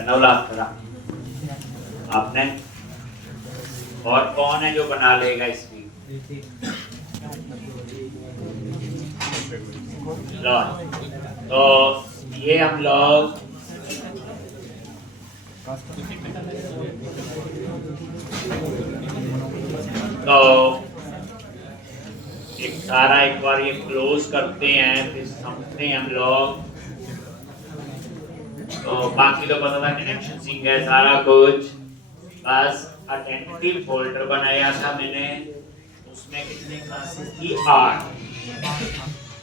नवलाख आपने, और कौन है जो बना लेगा इसकी? तो ये हम लोग तो एक सारा एक बार ये क्लोज करते हैं, फिर समझते हैं हम लोग। तो बाकी तो पता था कनेक्शन सिंक है सारा कुछ, बस अटेंटिव फोल्डर बनाया था मैंने, उसमें कितने क्लासेस की?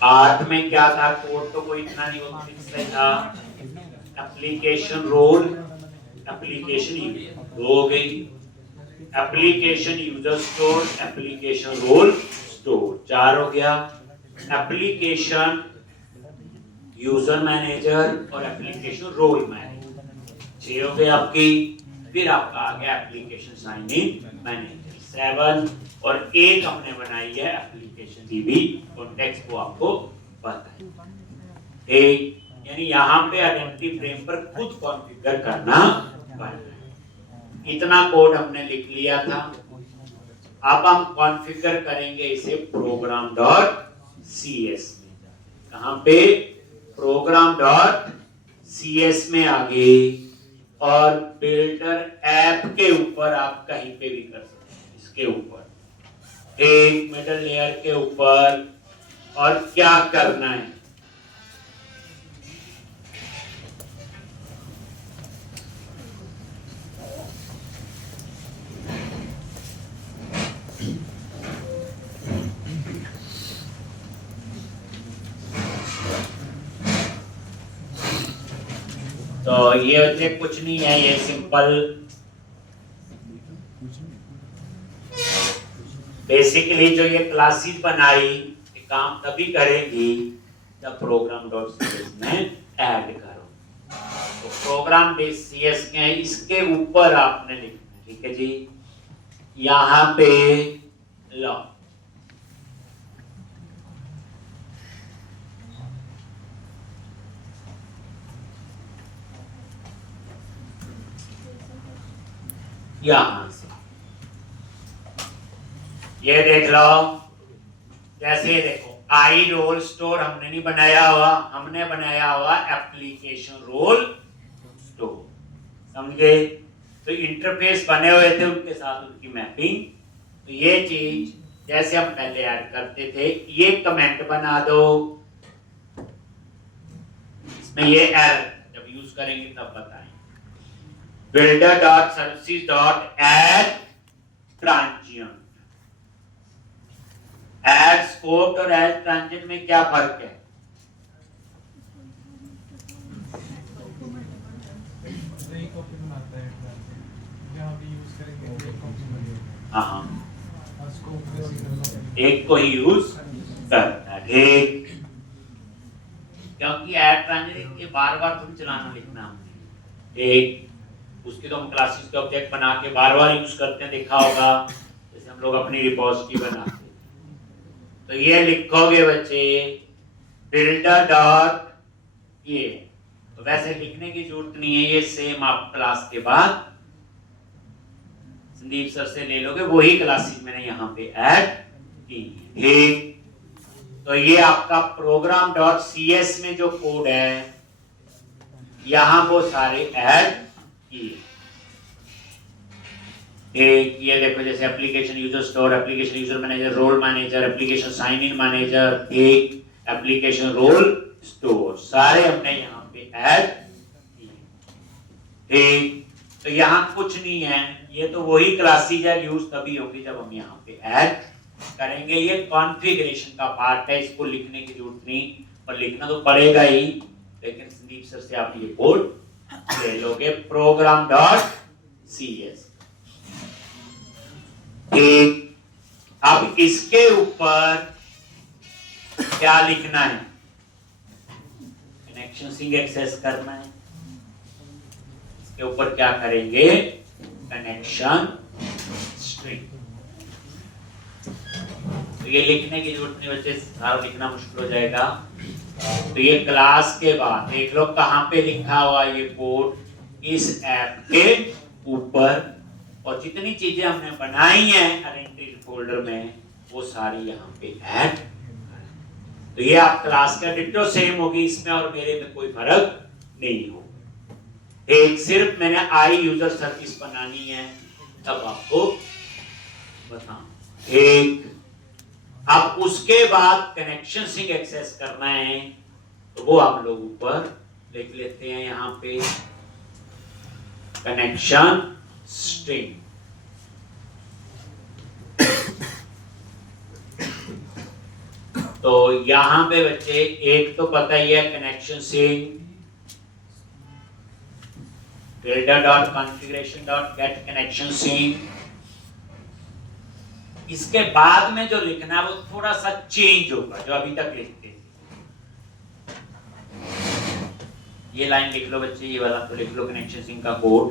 8 में क्या था? कोड तो कोई इतना नहीं, वो फिक्स था। एप्लीकेशन रोल, एप्लीकेशन यूजर हो गई, application user store, application role store 4 हो गया, एप्लीकेशन यूजर मैनेजर और एप्लीकेशन रोल मैनेजर 6 हो गए आपकी। फिर आपका आ गया एप्लीकेशन साइन इन मैनेजर 7, और एक हमने बनाई है एप्लीकेशन डीबी कॉन्टेक्स्ट, को आपको पता है। एक यानी यहाँ पे आइडेंटिटी फ्रेम पर खुद कॉन्फ़िगर करना पड़ेगा। इतना कोड हमने लिख लिया था। अब हम कॉन्फ़िगर करेंगे इसे प्रोग्राम डॉट सीएस में। कहाँ पे? प्रोग्राम डॉट सीएस में आगे, और बिल्डर ऐप के ऊपर आप कहीं पे भी कर सकते हैं, इसके ऊपर एक मिडल लेयर के ऊपर। और क्या करना है? तो ये होते कुछ नहीं है, ये सिंपल बेसिकली जो ये क्लासेस बनाई, ये काम तभी करेगी जब प्रोग्राम डॉट सीएस में ऐड करो। तो प्रोग्राम डॉट सीएस के इसके ऊपर आपने लिखना, ठीक है जी। यहाँ पे लो यहां से ये देख लो, जैसे ये देखो आई रोल स्टोर हमने नहीं बनाया हुआ, हमने बनाया हुआ एप्लीकेशन रोल स्टोर, समझ गए? तो इंटरफेस बने हुए थे उनके साथ उनकी मैपिंग। तो ये चीज जैसे हम पहले ऐड करते थे, ये कमेंट बना दो इसमें, ये एरर जब यूज करेंगे तब बताएं। Builder dot services dot add transient, add scope और ऐड ट्रांजिएंट में क्या फर्क है? हाँ, एक को ही यूज करना है, ठीक। क्योंकि ऐड ट्रांजिएंट ये बार बार तुम चलाना लिखना हमने, एक उसके तो हम क्लासेस के ऑब्जेक्ट बना के बार बार यूज करते हैं, देखा होगा, जैसे हम लोग अपनी रिपोजिटरी बनाते हैं। तो ये लिखोगे बच्चे बिल्डर डॉट ये, तो वैसे लिखने की जरूरत नहीं है, ये सेम आप क्लास के बाद संदीप सर से ले लोगे, वही क्लासेस मैंने यहाँ पे ऐड की, ठीक। तो ये आपका प्रोग्राम डॉट सीएस में जो कोड है, यहां वो सारे ऐड किए। एक ये देखो, जैसे application user store, application user manager, role manager, application sign in manager, एक एप्लीकेशन रोल स्टोर, सारे हमने यहाँ पे ऐड किए, ठीक। तो यहाँ कुछ नहीं है, ये तो वही क्लासेस है, यूज तभी होगी जब हम यहाँ पे ऐड करेंगे। ये कॉन्फ़िगरेशन का पार्ट है, इसको लिखने की जरूरत नहीं, और लिखना तो पड़ेगा ही, लेकिन संदीप सर से आप ये कोड ले लोगे प्रोग्राम डॉट सीएस, ठीक। अब इसके ऊपर क्या लिखना है? कनेक्शन सिंक एक्सेस करना है। इसके ऊपर क्या करेंगे? Connection string. तो ये लिखने की जरूरत नहीं बच्चे, सारा लिखना मुश्किल हो जाएगा। तो ये क्लास के बाद देख लो कहां पे लिखा हुआ ये कोड, इस ऐप के ऊपर, और जितनी चीजें हमने बनाई हैं अरेंटेड फोल्डर में वो सारी यहाँ पे ऐड। तो ये आप क्लास का डिट्टो सेम होगी, इसमें और मेरे में कोई फर्क नहीं हो। एक सिर्फ मैंने आई यूजर सर्विस बनानी है, तब आपको बताऊं। एक अब उसके बाद कनेक्शन सिंक एक्सेस करना है, तो वो आप लोग ऊपर लिख लेते हैं यहां पे कनेक्शन स्ट्रिंग। तो यहां पे बच्चे एक तो पता ही है connection sink builder.configuration.get connection sync। इसके बाद में जो लिखना है वो थोड़ा सा चेंज होगा जो अभी तक लिखते थे। ये लाइन लिख लो बच्चे, ये वाला तो लिख लो कनेक्शन सिंक का कोड।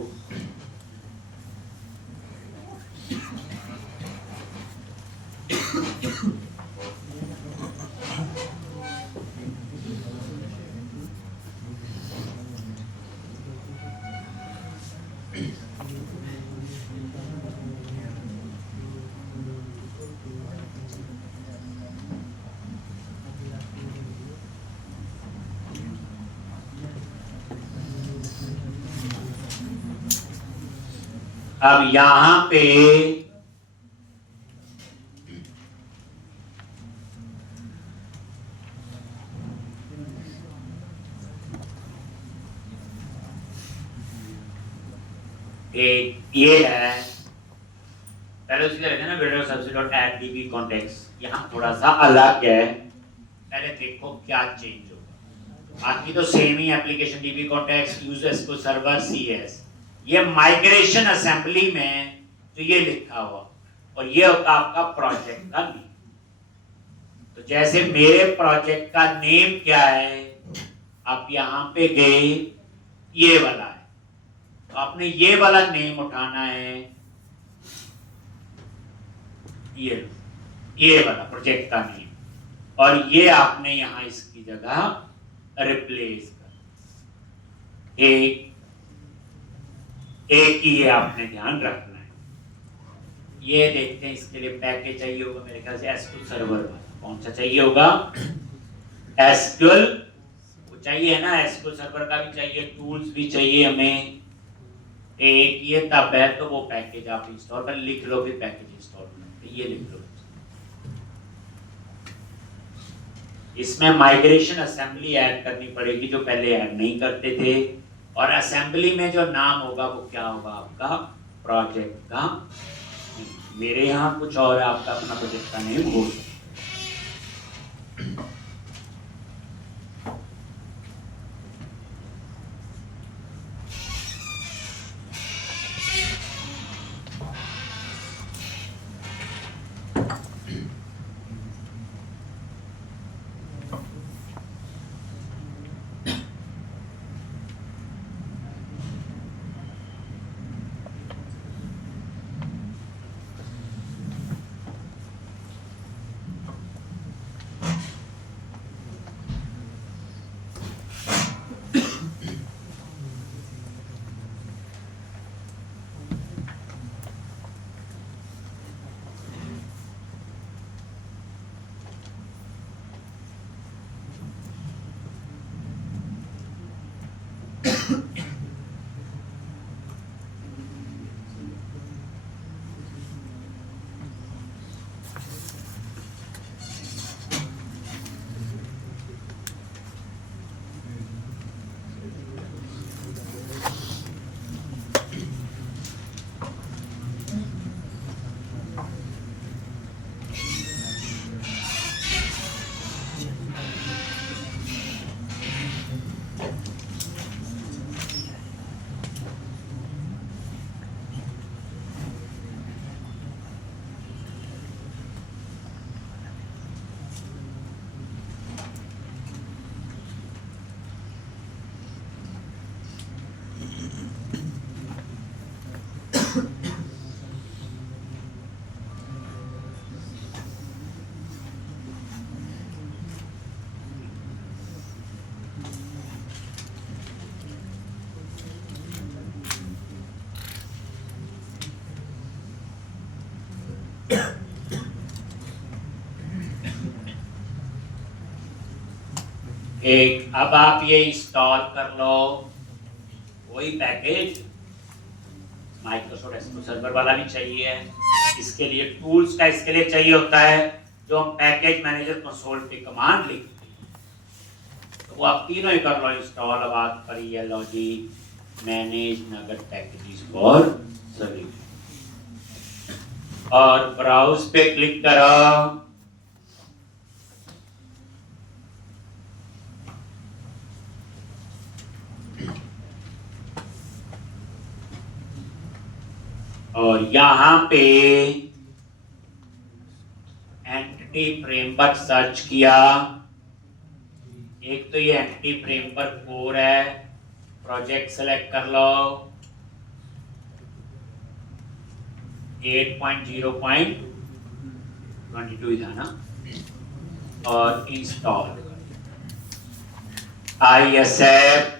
अब यहां पे एक ये है, पहले उसके लिखे ना बिल्डर सबसे डॉट ऐड डीबी कॉन्टेक्स्ट, यहां थोड़ा सा अलग है। पहले देखो क्या चेंज होगा, बाकी तो सेम ही application DB context use SQL server CS. ये माइग्रेशन असेंबली में तो ये लिखा हुआ, और ये होता आपका प्रोजेक्ट का नेम। तो जैसे मेरे प्रोजेक्ट का नेम क्या है, आप यहां पे गए, ये वाला है, तो आपने ये वाला नेम उठाना है, ये वाला प्रोजेक्ट का नेम, और ये आपने यहां इसकी जगह रिप्लेस कर। एक ही ये आपने ध्यान रखना है। ये देखते हैं, इसके लिए पैकेज चाहिए होगा मेरे ख्याल से एसक्यूएल सर्वर वाला। कौन सा चाहिए होगा? एसक्यूएल वो चाहिए ना, एसक्यूएल सर्वर का भी चाहिए, टूल्स भी चाहिए हमें। एक ये तब है तो वो पैकेज आप इंस्टॉल कर, लिख लो फिर पैकेज इंस्टॉल करते, ये लिख लो। इसमें माइग्रेशन असेंबली ऐड करनी पड़ेगी जो पहले ऐड नहीं करते थे, और असेंबली में जो नाम होगा वो क्या होगा आपका प्रोजेक्ट का। मेरे यहाँ कुछ और है, आपका अपना प्रोजेक्ट का नेम हो। एक अब आप ये इंस्टॉल कर लो, वही पैकेज माइक्रोसॉफ्ट एसक्यूएल सर्वर वाला भी चाहिए। इसके लिए टूल्स का इसके लिए चाहिए होता है जो हम पैकेज मैनेजर कंसोल पे कमांड लिखते हैं, तो वो आप तीनों ही कर लो इंस्टॉल। अब बात करिए लॉजी मैनेज नगद पैकेजेस फॉर सभी, और ब्राउज पे क्लिक करो। और यहां पे एंटिटी फ्रेमवर्क सर्च किया। एक तो ये एंटिटी फ्रेमवर्क कोर है, प्रोजेक्ट सेलेक्ट कर लो 8.0.22 था ना, और इंस्टॉल ISF।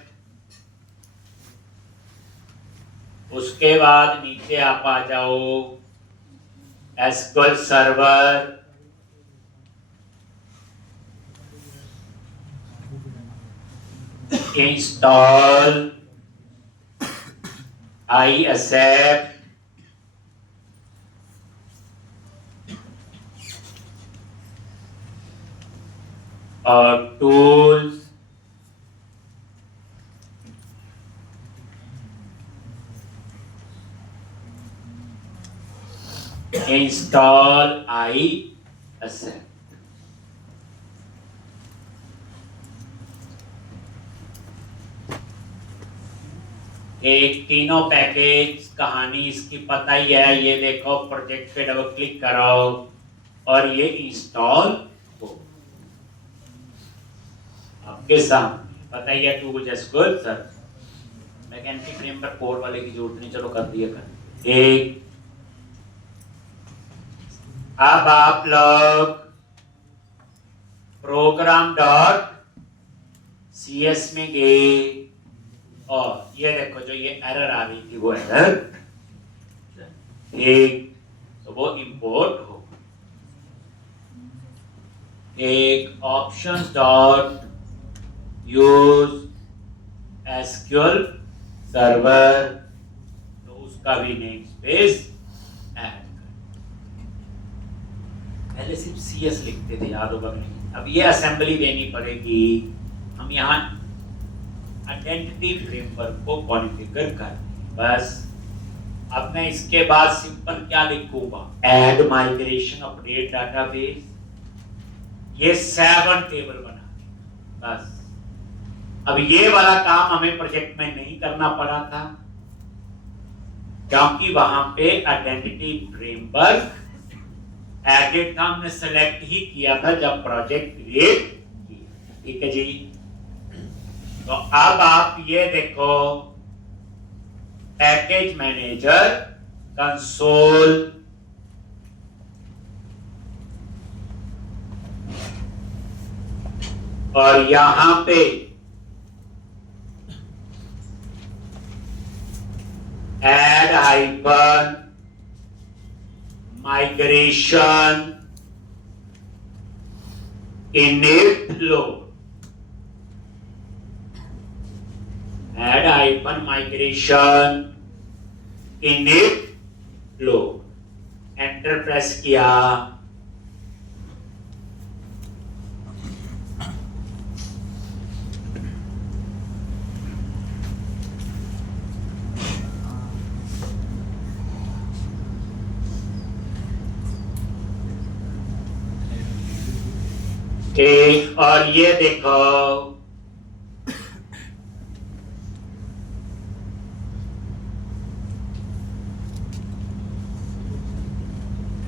उसके बाद नीचे आप आ जाओ एसक्यूएल सर्वर, इंस्टॉल ISF, और टूल्स, इंस्टॉल ISF। एक तीनों पैकेज कहानी इसकी पता ही है, ये देखो प्रोजेक्ट पे डबल क्लिक करो और ये इंस्टॉल हो आपके सामने, पता ही है tool SQL sir. Mechanical framework core वाले की जरूरत नहीं, चलो कर दिया कर। एक अब आप लोग program.cs में गए और ये देखो जो ये एरर आ रही थी वो एरर एक, तो वो इंपोर्ट हो। एक options dot use SQL server, तो उसका भी नेम स्पेस ऐड। पहले सिर्फ CS लिखते थे, याद होगा नहीं। अब ये असेंबली देनी पड़ेगी। हम यहाँ आइडेंटिटी फ्रेमवर्क को कॉन्फ़िगर कर, बस। अब मैं इसके बाद सिंपल क्या लिखूंगा, ऐड माइग्रेशन अपडेट डाटाबेस, ये 7 टेबल बना, बस। अब ये वाला काम हमें प्रोजेक्ट में नहीं करना पड़ा था क्योंकि वहां पे आइडेंटिटी फ्रेमवर्क एडिट था, हमने सेलेक्ट ही किया था जब प्रोजेक्ट क्रिएट किया। ठीक है जी। तो अब आप ये देखो पैकेज मैनेजर कंसोल, और यहां पे add hyphen migration init load, add hyphen migration init load, enter press किया। ठीक, और ये देखो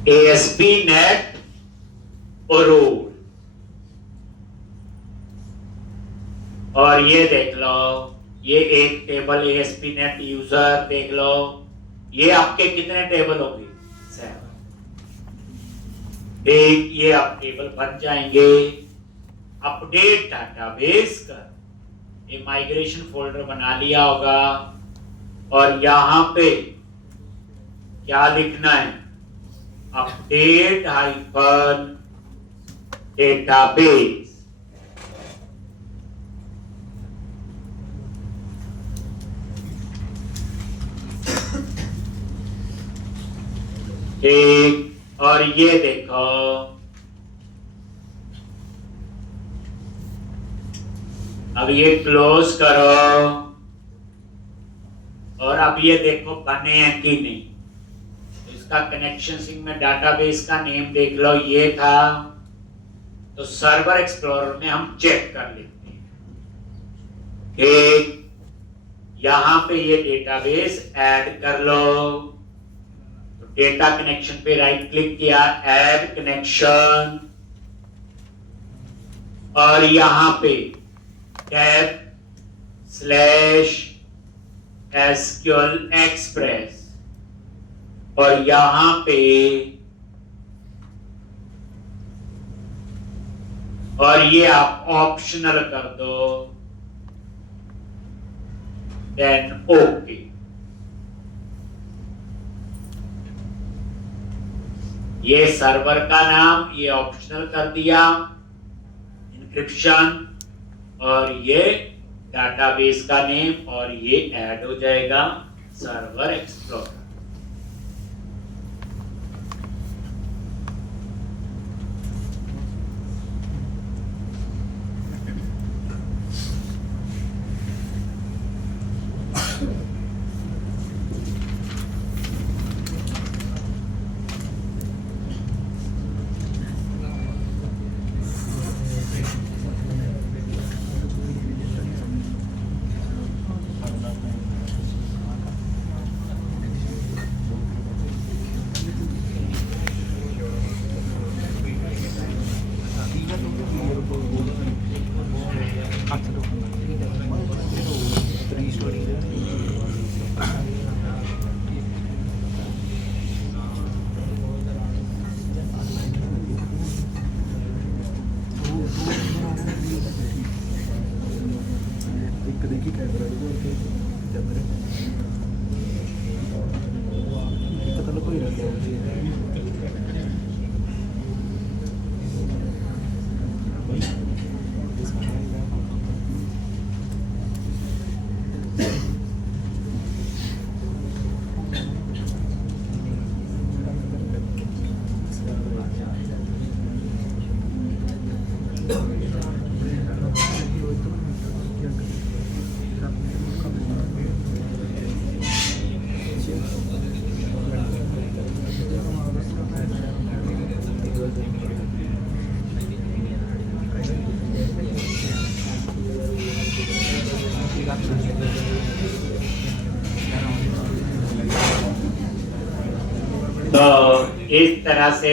ASP.NET रूल, और ये देख लो ये एक टेबल ASP.NET यूजर देख लो, ये आपके कितने टेबल होंगे, 7। एक ये आप टेबल बन जाएंगे। अपडेट डाटाबेस का ये माइग्रेशन फोल्डर बना लिया होगा, और यहां पे क्या लिखना है, अपडेट हाइफन डेटाबेस ठीक, और ये देखो अब ये क्लोज करो और अब ये देखो बने हैं कि नहीं। तो इसका कनेक्शन सिंक में डाटाबेस का नेम देख लो, ये था। तो सर्वर एक्सप्लोरर में हम चेक कर लेते हैं। ठीक, यहां पे ये डेटाबेस ऐड कर लो। तो डेटा कनेक्शन पे राइट क्लिक किया, ऐड कनेक्शन, और यहां पे टैब /SQL Express, और यहां पे और ये आप ऑप्शनल कर दो, देन ओके। ये सर्वर का नाम ये ऑप्शनल कर दिया, इंक्रिप्शन, और ये डाटाबेस का नेम, और ये ऐड हो जाएगा सर्वर एक्सप्लोरर। तो इस तरह से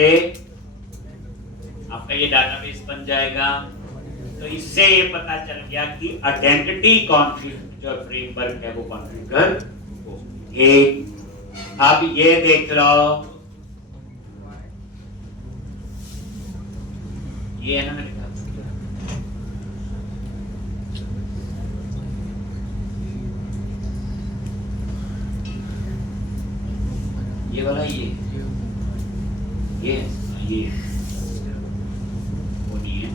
आपका ये डाटाबेस बन जाएगा। तो इससे ये पता चल गया कि आइडेंटिटी कॉन्फ़िग जो फ्रेमवर्क है वो कॉन्फ़िगर हो। एक अब ये देख लो, ये है ना मेरे ख्याल से, ये वाला ये वो नहीं है,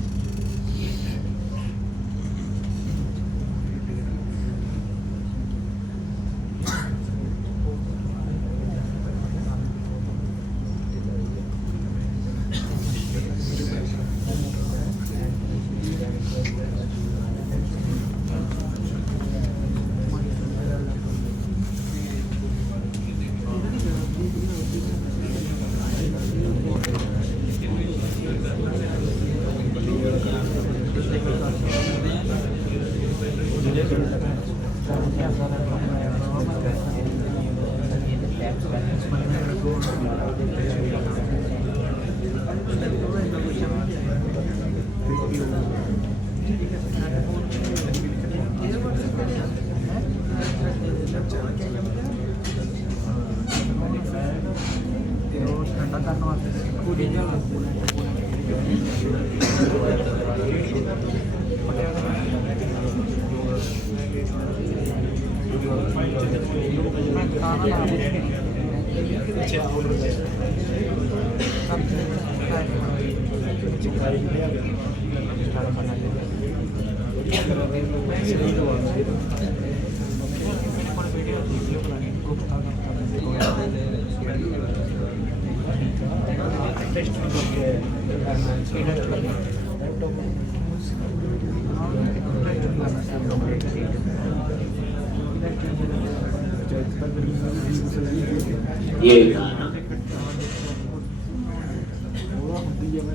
ये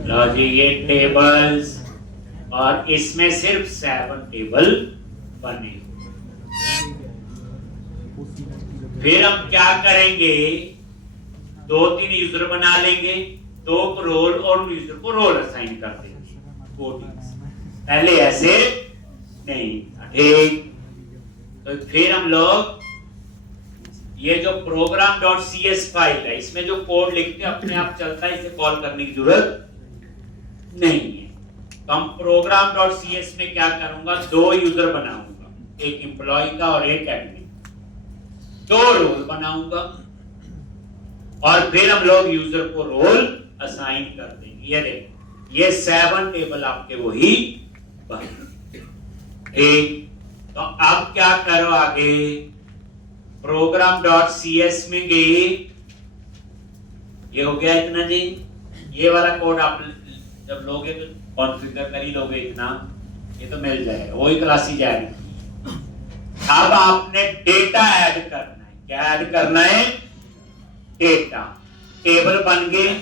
लो जी, ये टेबल्स, और इसमें सिर्फ 7 टेबल बने। फिर हम क्या करेंगे, 2-3 यूजर बना लेंगे, 2 को रोल और यूजर को रोल असाइन कर देंगे कोडिंग। पहले ऐसे नहीं, ठीक। तो फिर हम लोग ये जो program.cs फाइल है, इसमें जो कोड लिखते हैं अपने आप चलता है, इसे कॉल करने की जरूरत नहीं है। तो हम program.cs में क्या करूंगा, 2 यूजर बनाऊंगा, एक एम्प्लॉय का और एक एडमिन, 2 रोल बनाऊंगा, और फिर हम लोग यूजर को रोल असाइन कर देंगे। ये देखो, ये 7 टेबल आपके वही बने। ठीक, तो अब क्या करो आगे, program.cs में गए, ये हो गया इतना जी। ये वाला कोड आप जब लोगे तो कॉन्फ़िगर कर ही लोगे इतना, ये तो मिल जाएगा, वही क्लास ही जाएगी। अब आपने डेटा ऐड करना है। क्या ऐड करना है, डेटा। टेबल बन गए,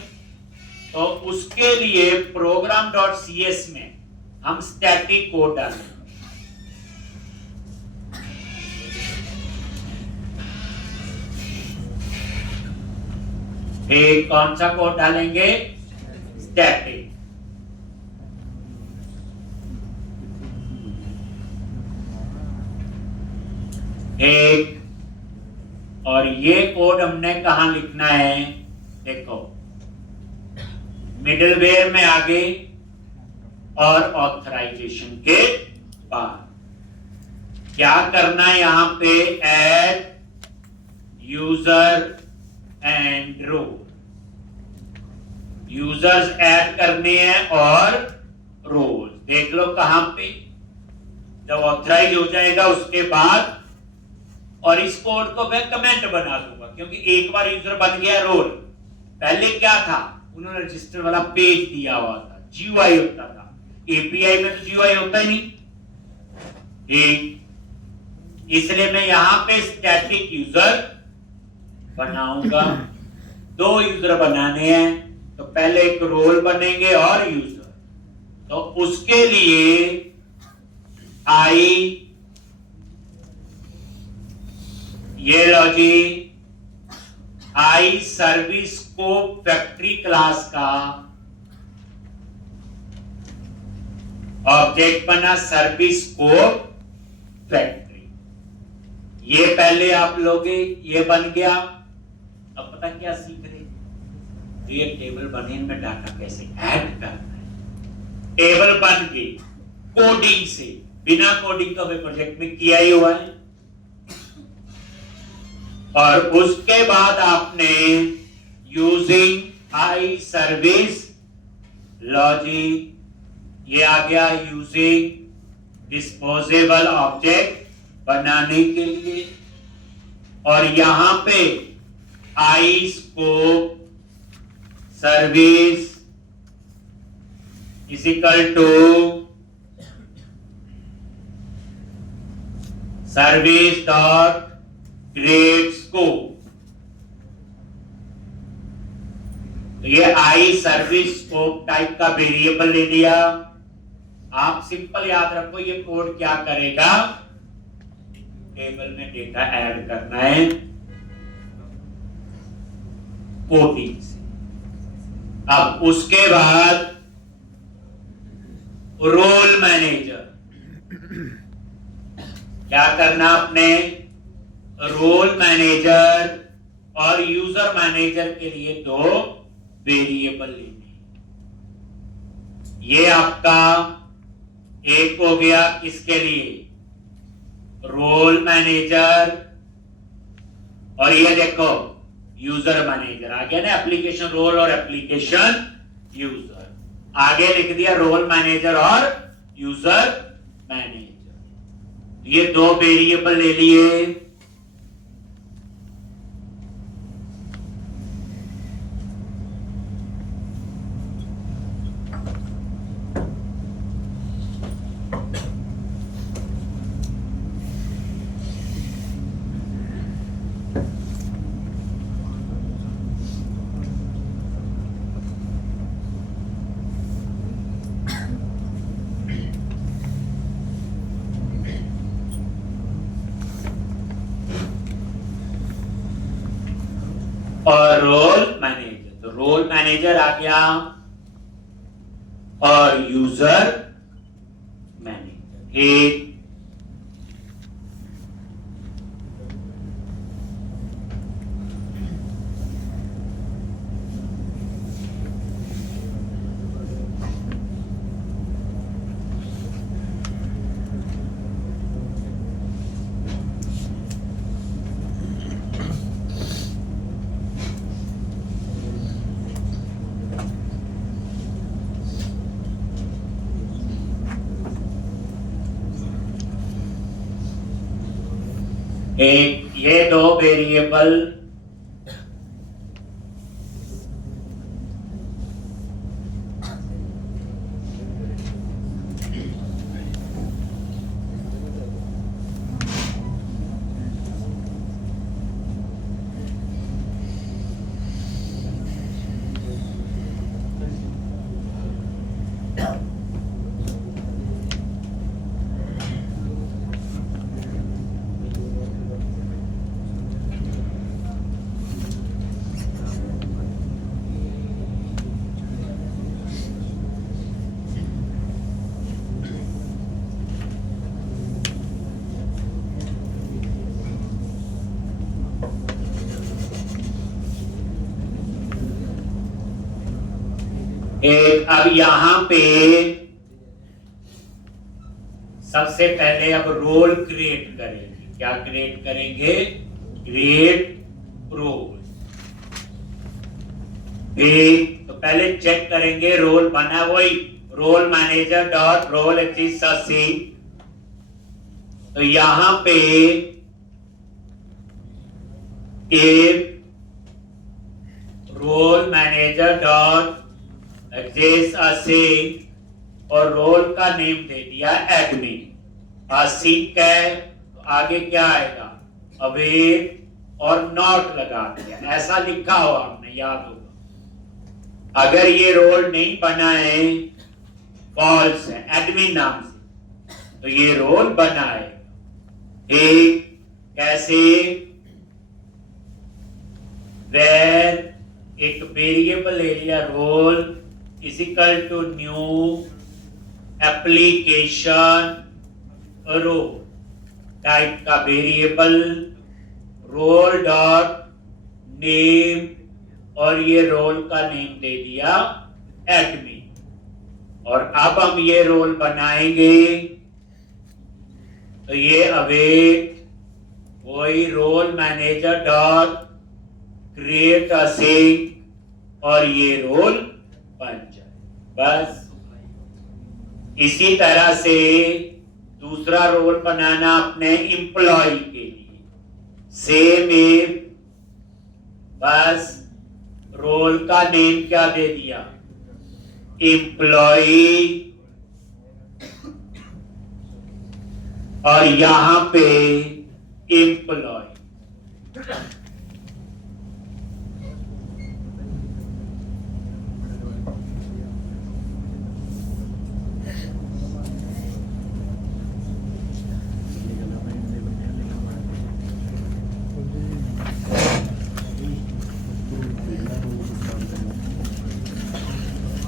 तो उसके लिए program.cs में हम स्टैटिक कोड डालेंगे। एक कौन सा कोड डालेंगे, स्टैटिक। एक, और ये कोड हमने कहां लिखना है, देखो मिडलवेयर में आगे और ऑथराइजेशन के बाद क्या करना है, यहां पे add user and role, users add करने हैं और रोल। देख लो कहां पे, जब ऑथराइज हो जाएगा उसके बाद, और इस कोड को मैं कमेंट बना दूंगा, क्योंकि एक बार यूजर बन गया रोल। पहले क्या था, उन्होंने रजिस्टर वाला पेज दिया हुआ था, जीयूआई होता था, एपीआई में तो जीयूआई होता ही नहीं। ठीक, इसलिए मैं यहां पे स्टैटिक यूजर बनाऊंगा। 2 यूजर बनाने हैं, तो पहले एक रोल बनेंगे और यूजर। तो उसके लिए आई, ये लो जी, I service scope factory class का ऑब्जेक्ट बना, सर्विस स्कोप फैक्ट्री। ये पहले आप लोगे, ये बन गया। अब पता क्या सीख रहे, ये टेबल बने, इनमें डाटा कैसे ऐड करना है। टेबल बन गई कोडिंग से, बिना कोडिंग का प्रोजेक्ट में किया ही हुआ है। और उसके बाद आपने यूजिंग आई सर्विस लॉजिक, ये आ गया यूजिंग डिस्पोजेबल ऑब्जेक्ट बनाने के लिए, और यहां पे I scope service is equal to service dot create scope. तो ये आई सर्विस स्कोप टाइप का वेरिएबल ले लिया। आप सिंपल याद रखो, ये कोड क्या करेगा, टेबल में डेटा ऐड करना है कोडिंग से। अब उसके बाद रोल मैनेजर, क्या करना आपने, रोल मैनेजर और यूजर मैनेजर के लिए 2 वेरिएबल लेने। ये आपका एक हो गया, किसके लिए, रोल मैनेजर, और ये देखो यूजर मैनेजर आ गया ना, एप्लीकेशन रोल और एप्लीकेशन यूजर। आगे लिख दिया रोल मैनेजर और यूजर मैनेजर। ये 2 वेरिएबल ले लिए। और रोल मैनेजर, तो रोल मैनेजर आ गया और यूजर मैनेजर। एक ये दो वेरिएबल एक, अब यहां पे सबसे पहले अब रोल क्रिएट करेंगे। क्या क्रिएट करेंगे? Create role. तो पहले चेक करेंगे रोल बना, वही role manager dot role C. तो यहां पे एक रोल मैनेजर डॉट और रोल का नेम दे दिया एडमिन। आसिक है तो आगे क्या आएगा? अवेयर और नॉट लगा दिया, ऐसा लिखा हो आपने, याद होगा। अगर ये रोल नहीं बना है, फॉल्स है एडमिन नाम से, तो ये रोल बना है। एक कैसे? वेर एक वेरिएबल ले लिया role is equal to new application role, type का वेरिएबल रोल डॉट नेम, और ये रोल का नेम दे दिया एडमिन। और अब हम ये रोल बनाएंगे, तो ये अवेट वही role manager dot create async, और ये रोल बन जाए। बस इसी तरह से दूसरा रोल बनाना अपने एम्प्लॉय के लिए, सेम है। बस रोल का नेम क्या दे दिया? एम्प्लॉय, और यहां पे एम्प्लॉय।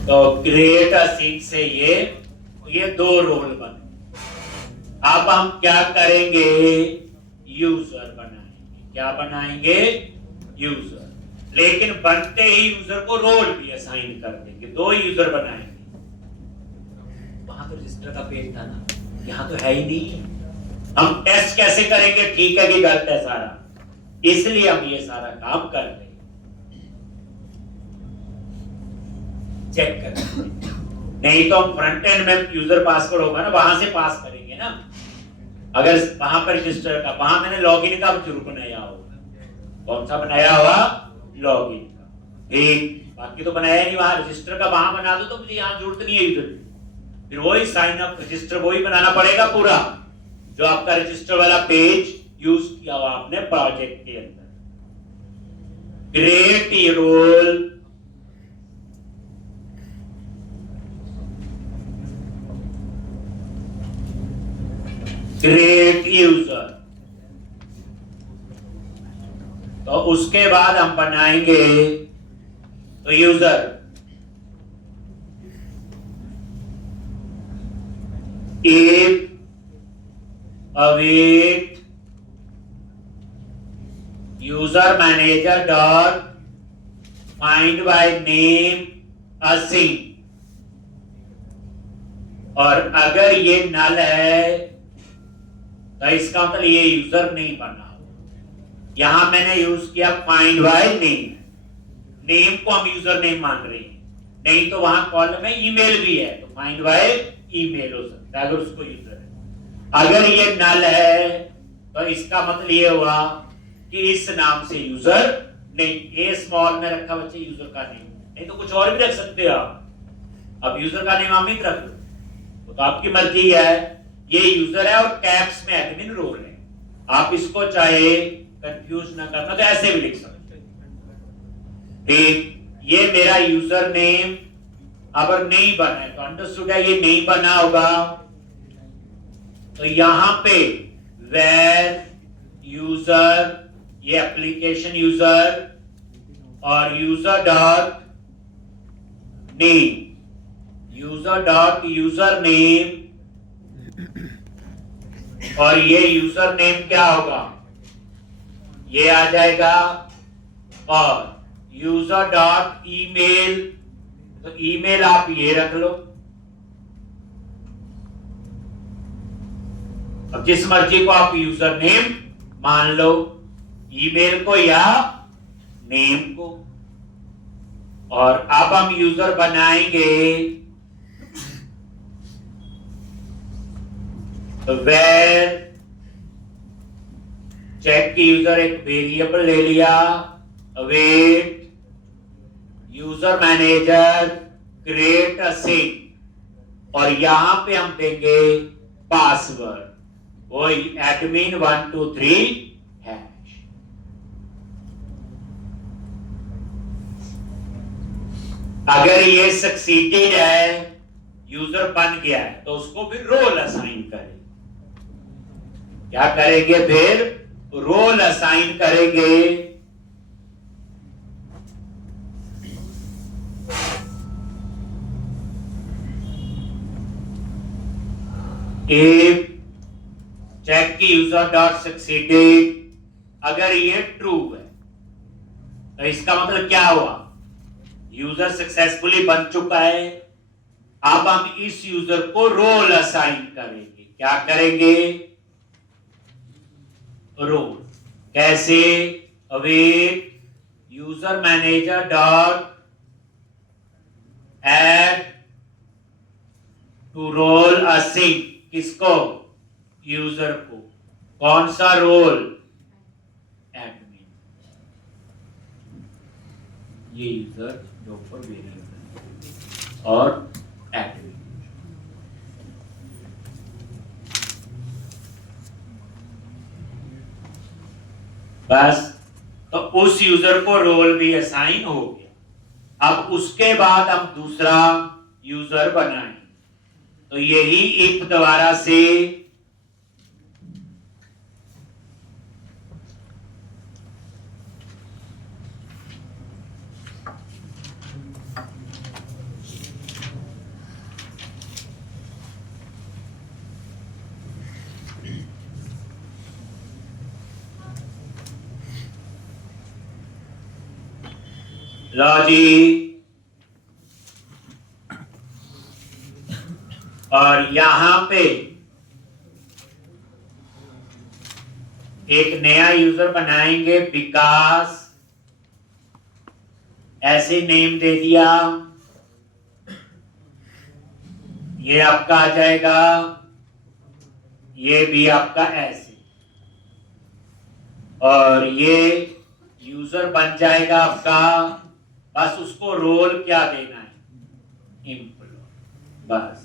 तो क्रिएट असिंक से ये दो रोल बने। अब हम क्या करेंगे? यूजर बनाएंगे। क्या बनाएंगे? यूजर। लेकिन बनते ही यूजर को रोल भी असाइन कर देंगे। दो यूजर बनाएंगे। वहां तो रजिस्टर का पेज था ना, यहाँ तो है ही नहीं। हम टेस्ट कैसे करेंगे ठीक है कि गलत है सारा? इसलिए हम ये सारा काम कर रहे हैं। चेक करें, नहीं तो हम फ्रंट एंड में यूजर पासवर्ड होगा ना, वहां से पास करेंगे ना। अगर वहां पर रजिस्टर का, वहां मैंने लॉगिन का जरूर बनाया होगा। कौन सा बनाया हुआ? लॉगिन का। ठीक, बाकी तो बनाया नहीं। वहां रजिस्टर का वहां बना दो तो मुझे यहाँ जरूरत नहीं है यूजर। फिर वही साइन अप रजिस्टर वही बनाना पड़ेगा पूरा, जो आपका रजिस्टर वाला पेज यूज किया हुआ आपने प्रोजेक्ट के अंदर। Create role, create user. तो उसके बाद हम बनाएंगे तो user if await user manager dot find by name async, और अगर ये नल है तो इसका मतलब ये यूजर नहीं बना। यहां मैंने यूज किया फाइंड बाय नेम, नेम को हम यूजर नेम मान रहे हैं, नहीं तो वहां कॉलम में ईमेल भी है तो फाइंड बाय ईमेल हो सकता है अगर उसको यूजर है। अगर ये नल है तो इसका मतलब ये हुआ कि इस नाम से यूजर नहीं, ए स्मॉल में रखा बच्चे यूजर का नेम, नहीं तो कुछ और भी रख सकते हो आप। अब यूजर का नेम अमित रख लो, वो तो आपकी मर्जी है। ये यूजर है और कैप्स में एडमिन रोल है, आप इसको चाहे कंफ्यूज ना करना तो ऐसे भी लिख सकते हो। ठीक, ये मेरा यूजर नेम अगर नहीं बना है तो अंडरस्टूड है ये नहीं बना होगा, तो यहां पे वेर यूजर, ये एप्लीकेशन यूजर और user dot name, user dot user name, और ये यूजर नेम क्या होगा, ये आ जाएगा, और यूजर डॉट ईमेल, तो ईमेल आप ये रख लो। अब जिस मर्जी को आप यूजर नेम मान लो, ईमेल को या नेम को। और अब हम यूजर बनाएंगे तो वेर चेक की यूजर एक वेरिएबल ले लिया, await user manager create async, और यहां पे हम देंगे पासवर्ड, वही एडमिन 123 हैश। अगर ये सक्सीडेड है, यूजर बन गया है, तो उसको फिर रोल असाइन करेंगे। क्या करेंगे फिर? रोल असाइन करेंगे। if check की यूजर डॉट सक्सीडेड, अगर ये ट्रू है तो इसका मतलब क्या हुआ, यूजर सक्सेसफुली बन चुका है। अब हम इस यूजर को रोल असाइन करेंगे। क्या करेंगे? रोल। कैसे? Await user manager dot add to role assign, किसको? यूजर को। कौन सा रोल? एडमिन। ये यूजर जो ऊपर वेरिएबल और एडमिन। बस, तो उस यूजर को रोल भी असाइन हो गया। अब उसके बाद हम दूसरा यूजर बनाएं, तो यही इफ द्वारा से लॉजिक, और यहां पे एक नया यूजर बनाएंगे विकास, ऐसे नेम दे दिया, ये आपका आ जाएगा, ये भी आपका ऐसे, और ये यूजर बन जाएगा आपका। बस उसको रोल क्या देना है? एम्प्लॉय। बस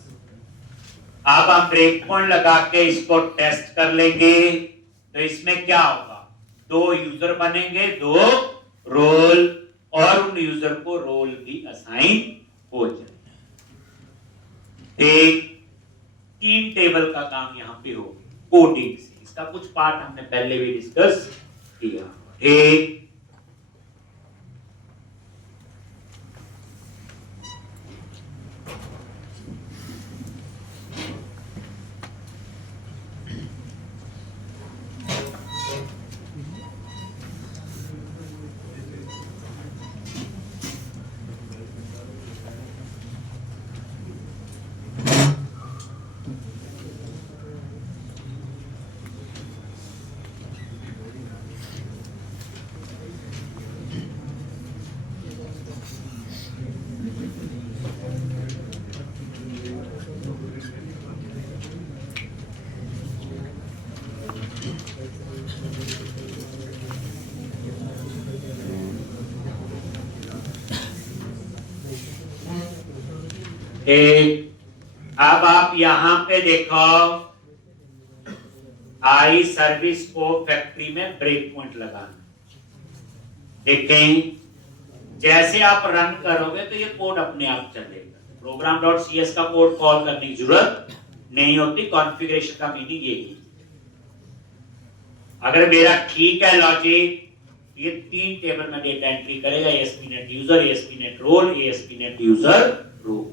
अब हम ब्रेक पॉइंट लगा के इसको टेस्ट कर लेंगे, तो इसमें क्या होगा, दो यूजर बनेंगे, दो रोल, और उन यूजर को रोल भी असाइन हो जाएगा। एक 3 टेबल का काम यहां पे हो कोडिंग से। इसका कुछ पार्ट हमने पहले भी डिस्कस किया। एक ठीक, अब आप यहां पे देखो, आई सर्विस को फैक्ट्री में ब्रेक पॉइंट लगाना। देखें, जैसे आप रन करोगे तो ये कोड अपने आप चलेगा। program.cs का कोड कॉल करने की जरूरत नहीं होती। कॉन्फ़िगरेशन का मीनिंग यही। अगर मेरा ठीक है लॉजिक, ये 3 टेबल में डेटा एंट्री करेगा, ASP.NET यूजर, ASP.NEट रोल, ASP.NEट यूजर रोल।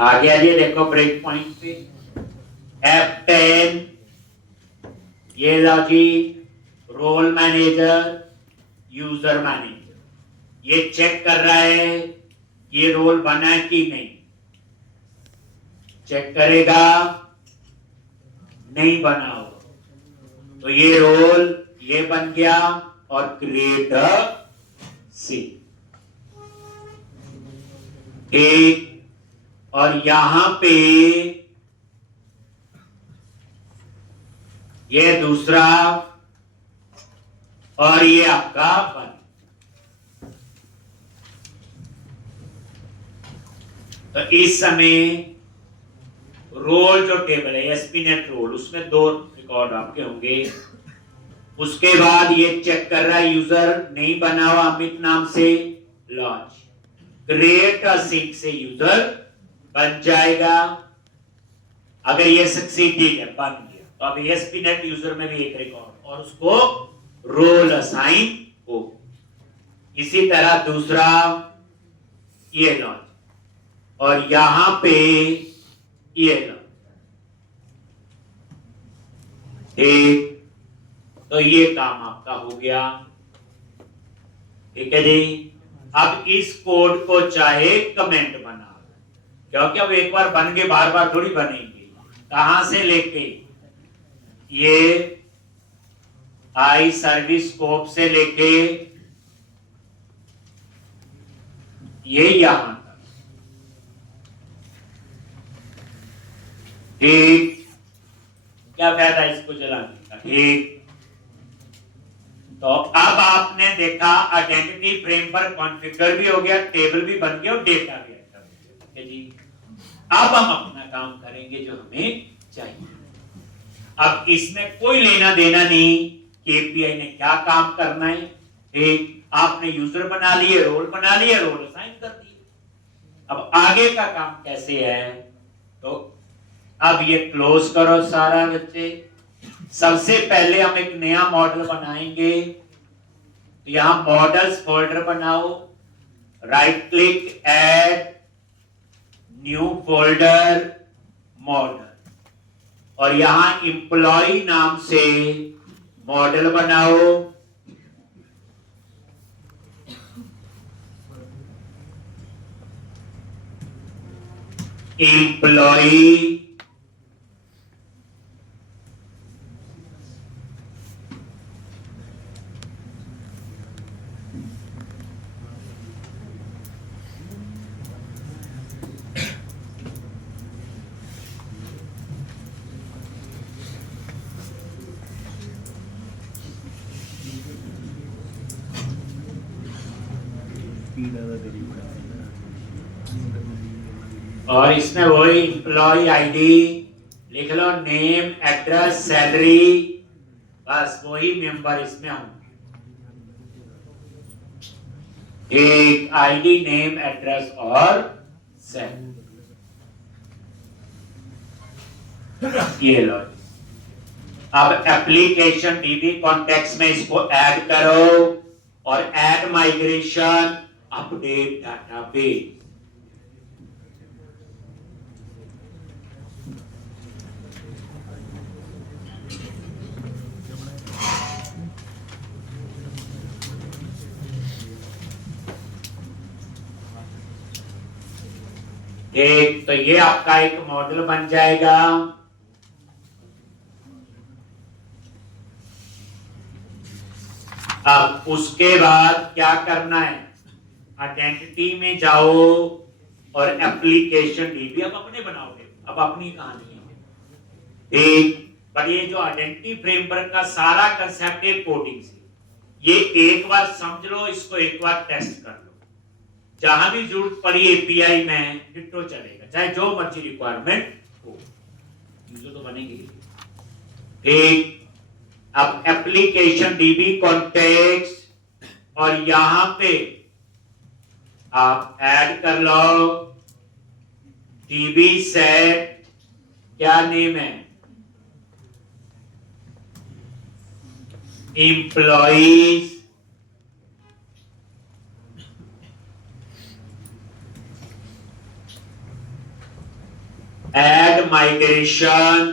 आगे आइए, देखो ब्रेक पॉइंट पे F10, ये logic role manager, user manager, ये चेक कर रहा है ये रोल बना है कि नहीं। चेक करेगा, नहीं बना हो तो ये रोल ये बन गया और क्रिएट अ सीन। ठीक, और यहां पे ये दूसरा और ये आपका बन। तो इस समय रोल जो टेबल है ASP.NET रोल, उसमें 2 रिकॉर्ड आपके होंगे। उसके बाद ये चेक कर रहा है यूजर नहीं बना हुआ अमित नाम से, लॉन्च क्रिएट अ सीट से यूजर बन जाएगा। अगर ये सक्सीडेड है, बन गया, तो अब ASP.NET यूजर में भी एक रिकॉर्ड और उसको रोल असाइन हो। इसी तरह दूसरा ये लॉन्च और यहां पे ये लॉन्च। ठीक, तो ये काम आपका हो गया। ठीक है जी। अब इस कोड को चाहे कमेंट बना, क्योंकि अब एक बार बन के बार बार थोड़ी बनेंगे। कहां से लेके, ये आई सर्विस स्कोप से लेके ये यहां तक। ठीक, क्या फायदा इसको चलाने का। ठीक, तो अब आपने देखा आइडेंटिटी फ्रेमवर्क कॉन्फ़िगर भी हो गया, टेबल भी बन गया और डेटा भी आता है जी। अब हम अपना काम करेंगे जो हमें चाहिए। अब इसमें कोई लेना देना नहीं कि एपीआई ने क्या काम करना है। ठीक, आपने यूजर बना लिए, रोल बना लिए, रोल असाइन कर दिए। अब आगे का काम कैसे है, तो अब ये क्लोज करो सारा बच्चे। सबसे पहले हम एक नया मॉडल बनाएंगे। तो यहां मॉडल्स फोल्डर बनाओ, right click, add new folder model, और यहां एम्प्लॉय नाम से मॉडल बनाओ। एम्प्लॉय और इसमें वही एम्प्लॉय आईडी लिख लो, नेम, एड्रेस, सैलरी, बस वही मेंबर इसमें होंगे। एक आईडी, नेम, एड्रेस और सैलरी, ये लो। अब एप्लीकेशन डीबी कॉन्टेक्स्ट में इसको ऐड करो और ऐड माइग्रेशन अपडेट डाटाबेस। एक तो ये आपका एक मॉडल बन जाएगा। अब उसके बाद क्या करना है, आइडेंटिटी में जाओ और एप्लीकेशन डीबी अब अपने बनाओगे, अब अपनी कहानी है। एक पर ये जो आइडेंटिटी फ्रेमवर्क का सारा कंसेप्ट है कोडिंग से, ये एक बार समझ लो, इसको एक बार टेस्ट कर लो। जहां भी जरूरत पड़ी एपीआई में डिट्टो चलेगा, चाहे जो मर्जी रिक्वायरमेंट हो, यूजर तो बनेगी। ठीक, अब एप्लीकेशन डीबी कॉन्टेक्स्ट और यहां पे आप ऐड कर लो डीबी सेट, क्या नेम है, employees add migration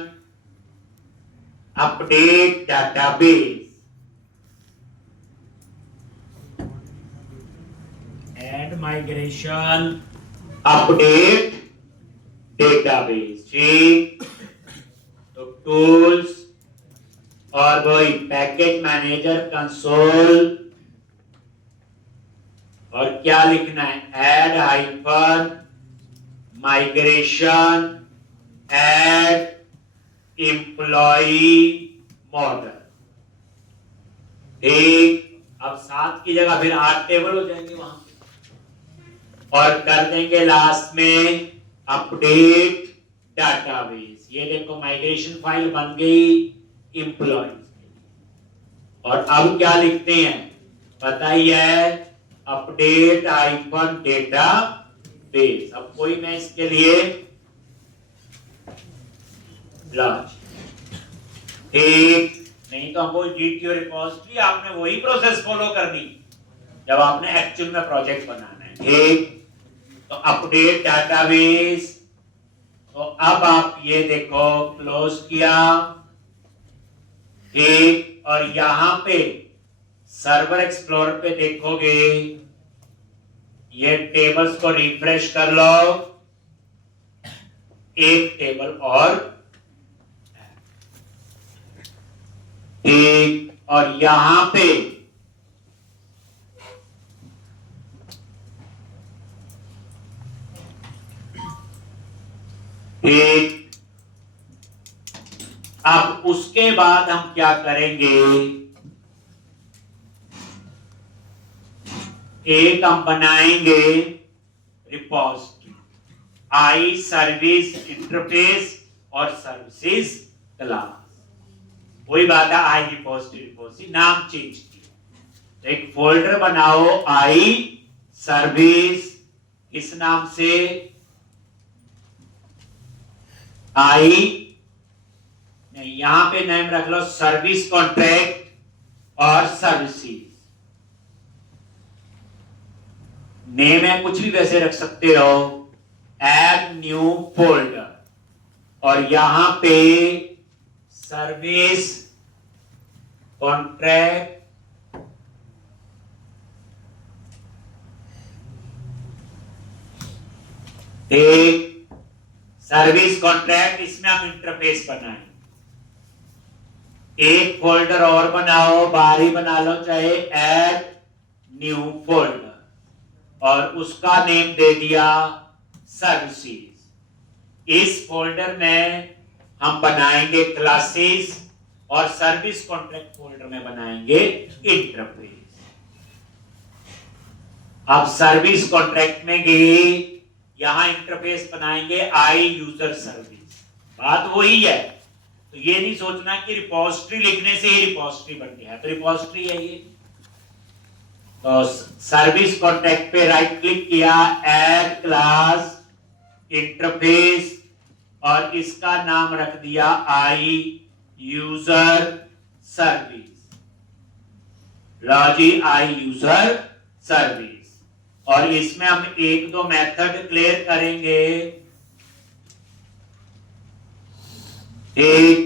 update database, add migration update database। ठीक, तो टूल्स और वही पैकेज मैनेजर कंसोल, और क्या लिखना है, add hyphen migration add employee model. ठीक, अब 7 की जगह फिर 8 टेबल हो जाएंगे वहां पे, और कर देंगे लास्ट में अपडेट डाटाबेस। ये देखो माइग्रेशन फाइल बन गई एम्प्लॉइज, और अब क्या लिखते हैं पता ही है, अपडेट आइकन डेटा बेस। अब कोई मैं इसके लिए लॉन्च, ठीक, नहीं तो हमको जीटीओ रिपोजिटरी आपने वही प्रोसेस फॉलो करनी जब आपने एक्चुअल में प्रोजेक्ट बनाना है। ठीक, तो अपडेट डाटाबेस, तो अब आप ये देखो क्लोज किया। ठीक, और यहां पे सर्वर एक्सप्लोरर पे देखोगे, ये टेबल्स को रिफ्रेश कर लो, एक टेबल और, ठीक, और यहां पे ठीक, अब उसके बाद हम क्या करेंगे, एक हम बनाएंगे रिपोजिटरी, आई सर्विस इंटरफेस और सर्विसेज क्लास। वही बात है, आई रिपोजिटरी नाम चेंज किया। एक फोल्डर बनाओ आई सर्विस, इस नाम से आई नहीं, यहां पे नेम रख लो सर्विस कॉन्ट्रैक्ट और सर्विसेज। नेम है कुछ भी वैसे रख सकते हो, ऐड न्यू फोल्डर, और यहां पे सर्विस कॉन्ट्रैक्ट एक सर्विस कॉन्ट्रैक्ट, इसमें हम इंटरफेस बनाएं। एक फोल्डर और बनाओ, बाहरी बना लो, चाहे ऐड न्यू फोल्डर, और उसका नेम दे दिया सर्विसेज। इस फोल्डर में हम बनाएंगे क्लासेस, और सर्विस कॉन्ट्रैक्ट फोल्डर में बनाएंगे इंटरफेस। अब सर्विस कॉन्ट्रैक्ट में गए, यहां इंटरफेस बनाएंगे आई यूजर सर्विस। बात वही है, तो ये नहीं सोचना कि रिपोजिटरी लिखने से ही रिपोजिटरी बन गया, तो रिपोजिटरी है ये। तो सर्विस कॉन्ट्रैक्ट पे राइट क्लिक किया, ऐड क्लास इंटरफेस, और इसका नाम रख दिया आई यूजर सर्विस, लॉजी आई यूजर सर्विस। और इसमें हम एक दो मेथड क्लियर करेंगे। एक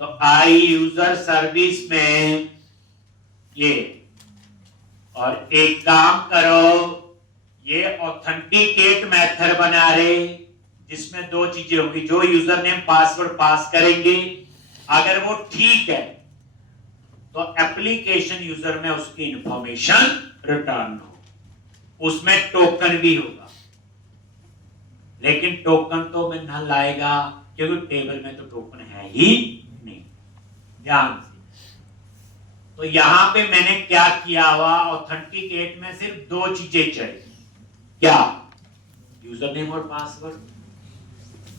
तो आई यूजर सर्विस में ये, और एक काम करो, ये ऑथेंटिकेट मेथड बना रहे, जिसमें दो चीजें होंगी, जो यूजर नेम पासवर्ड पास करेंगे, अगर वो ठीक है तो एप्लीकेशन यूजर में उसकी इंफॉर्मेशन रिटर्न हो, उसमें टोकन भी होगा, लेकिन टोकन तो मैं न लाएगा क्योंकि टेबल में तो टोकन है ही नहीं, ध्यान से। तो यहां पे मैंने क्या किया हुआ, ऑथेंटिकेट में सिर्फ दो चीजें चाहिए, क्या यूजर नेम और पासवर्ड,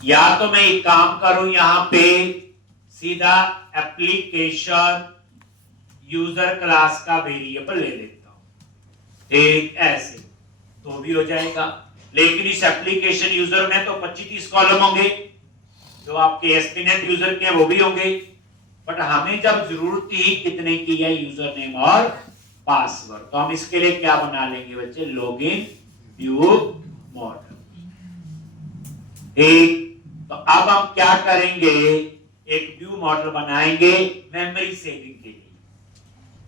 या तो मैं एक काम करूं यहां पे सीधा एप्लीकेशन यूजर क्लास का वेरिएबल ले लेता हूं, एक ऐसे तो भी हो जाएगा। लेकिन इस एप्लीकेशन यूजर में तो 25-30 कॉलम होंगे, जो आपके एस्पिनेंट यूजर के वो भी होंगे, बट हमें जब जरूरत ही कितने की है, यूजर नेम और पासवर्ड, तो हम इसके लिए क्या बना लेंगे बच्चे, लॉगिन व्यू मॉडल। ठीक, तो अब हम क्या करेंगे, एक व्यू मॉडल बनाएंगे मेमोरी सेविंग के लिए,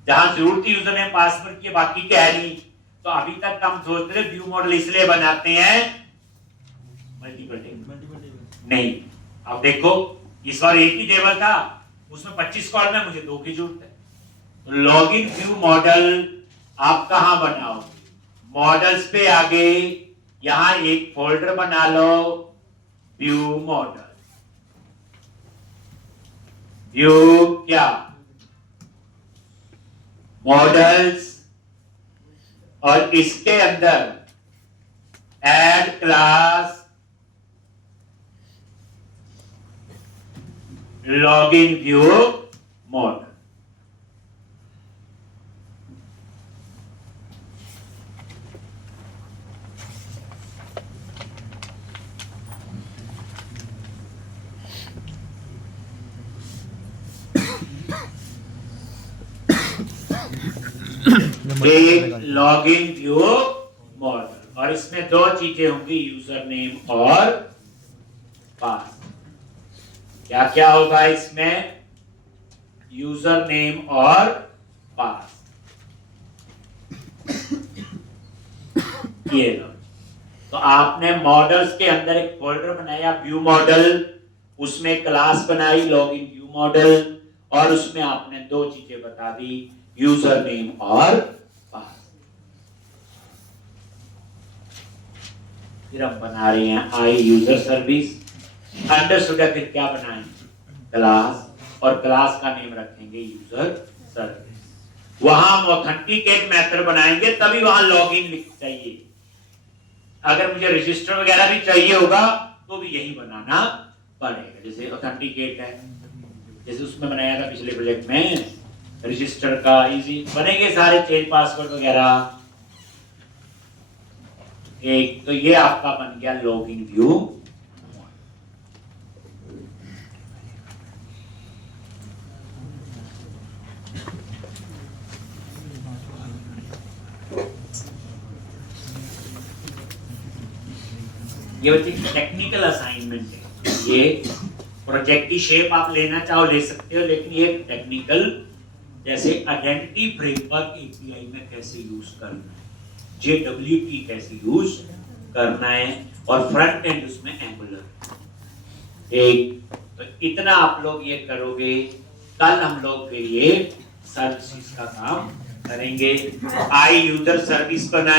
जहां जरूरत ही यूजर नेम पासवर्ड की, बाकी क्या है नहीं। तो अभी तक हम सोच रहे व्यू मॉडल इसलिए बनाते हैं मल्टीपल टेबल नहीं। अब देखो इस बार एक ही टेबल था, उसमें 25 कॉलम है, मुझे 2 की जरूरत है। तो लॉगिन व्यू मॉडल आप कहां बनाओगे, मॉडल्स पे आगे यहां एक फोल्डर बना लो, व्यू मॉडल, व्यू क्या मॉडल्स, और इसके अंदर add class login view model. Login view model, और इसमें 2 चीजें होंगी, यूजर नेम और पासवर्ड। क्या क्या होगा इसमें, यूजर नेम और पासवर्ड, ये लो। तो आपने मॉडल्स के अंदर एक फोल्डर बनाया व्यू मॉडल, उसमें क्लास बनाई लॉगिन व्यू मॉडल, और उसमें आपने 2 चीजें बता दी, यूजर नेम और पासवर्ड। फिर हम बना रहे हैं आई यूजर सर्विस, अंडरस्टूड है, फिर क्या बनाएंगे, क्लास, और क्लास का नेम रखेंगे यूजर सर्विस। वहां हम ऑथेंटिकेट मेथड बनाएंगे, तभी वहां लॉगिन लिख चाहिए। अगर मुझे रजिस्टर वगैरह भी चाहिए होगा तो भी यही बनाना पड़ेगा। जैसे ऑथेंटिकेट है, जैसे उसमें बनाया था पिछले प्रोजेक्ट में, रजिस्टर का इजी बनेंगे सारे, चेंज पासवर्ड वगैरह। एक तो ये आपका बन गया लॉगिन व्यू। ये बच्चे टेक्निकल असाइनमेंट है, ये प्रोजेक्ट की शेप आप लेना चाहो ले सकते हो, लेकिन ये टेक्निकल, जैसे आइडेंटिटी फ्रेमवर्क एपीआई में कैसे यूज करना है, JWT कैसे यूज करना है, और फ्रंट एंड उसमें एंगुलर। एक तो इतना आप लोग ये करोगे, कल हम लोग फिर ये सर्विस का काम करेंगे। आई यूजर सर्विस बनाए